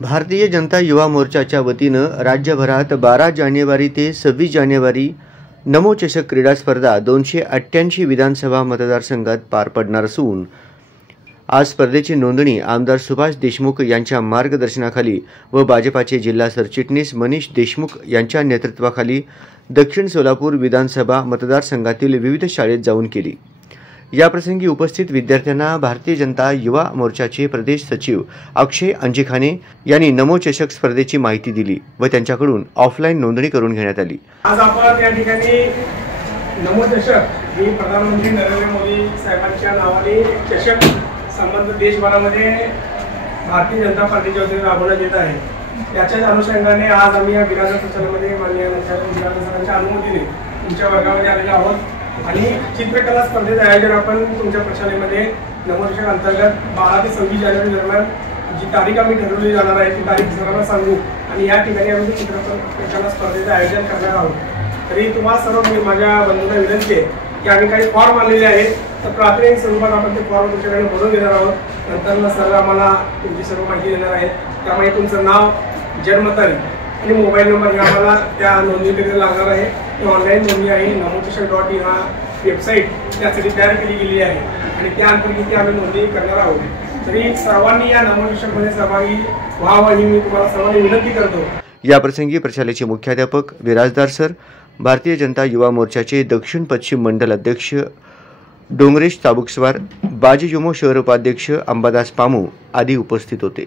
भारतीय जनता युवा मोर्चाच्या वतीनं राज्यभरात 12 जानेवारी ते 26 जानेवारी नमो चषक क्रीडा स्पर्धा 288 विधानसभा मतदारसंघात पार पडणार असून आज स्पर्धेची नोंदणी आमदार सुभाष देशमुख यांच्या मार्गदर्शनाखाली व भाजपाचे जिल्हा सरचिटणीस मनीष देशमुख यांच्या नेतृत्वाखाली दक्षिण सोलापूर विधानसभा मतदारसंघातील विविध शाळेत जाऊन केली। याप्रसंगी उपस्थित विद्यार्थ्यांना भारतीय जनता युवा मोर्चाचे प्रदेश सचिव अक्षय अंजिखाने यांनी नमो चषक स्पर्धेची माहिती दिली व त्यांच्याकडून ऑफलाईन नोंदणी करून घेण्यात आली। आज आपण या ठिकाणी नमो चषक ही प्रधानमंत्री नरेंद्र मोदी साहेबांच्या नावाने चषक संबंध देशभरामध्ये भारतीय जनता पार्टीच्या वतीने राबवण्यात येत आहे। याच्याच अनुषंगाने आज आम्ही या विराजा प्रचारामध्ये माननीय सरांच्या अनुमतीने तुमच्या वर्गामध्ये आलेलो आहोत आणि चित्रकला स्पर्धेचे आयोजन आपण तुमच्या प्रशालेमध्ये नमो चषक अंतर्गत 12 ते 26 जानेवारी दरम्यान जी तारीख आम्ही ठरवली जाणार आहे ती तारीख सर्वांना सांगू आणि या ठिकाणी आम्ही चित्रकला स्पर्धेचे आयोजन करणार आहोत। तरी तुम्हाला सर्व माझ्या बंधूंना विनंती आहे की आम्ही काही फॉर्म आणलेले आहेत, तर प्राथमिक स्वरूपात आपण ते फॉर्म तुमच्याकडे भरून घेणार आहोत। नंतर सर आम्हाला तुमची सर्व माहिती देणार आहेत, त्यामुळे तुमचं नाव, जन्मतारीख आणि मोबाईल नंबर हे आम्हाला त्या नोंदणीकरिता लागणार आहे। ती ऑनलाईन नोंदणी आहे, namochashak.in हा वेबसाईट त्यासाठी तयार केली गेली आहे आणि त्या अंतर्गत आम्ही नोंदणी करणार आहोत। तरी सर्वांनी या नमो चषकमध्ये सहभागी व्हावं ही मी तुम्हाला सर्वांनी विनंती करतो। याप्रसंगी प्रशालेचे मुख्याध्यापक विराजदार सर, भारतीय जनता युवा मोर्चाचे दक्षिण पश्चिम मंडल अध्यक्ष डोंगरेश ताबुकस्वार, बाजी जुमो शहर उपाध्यक्ष अंबादास पामू आदी उपस्थित होते।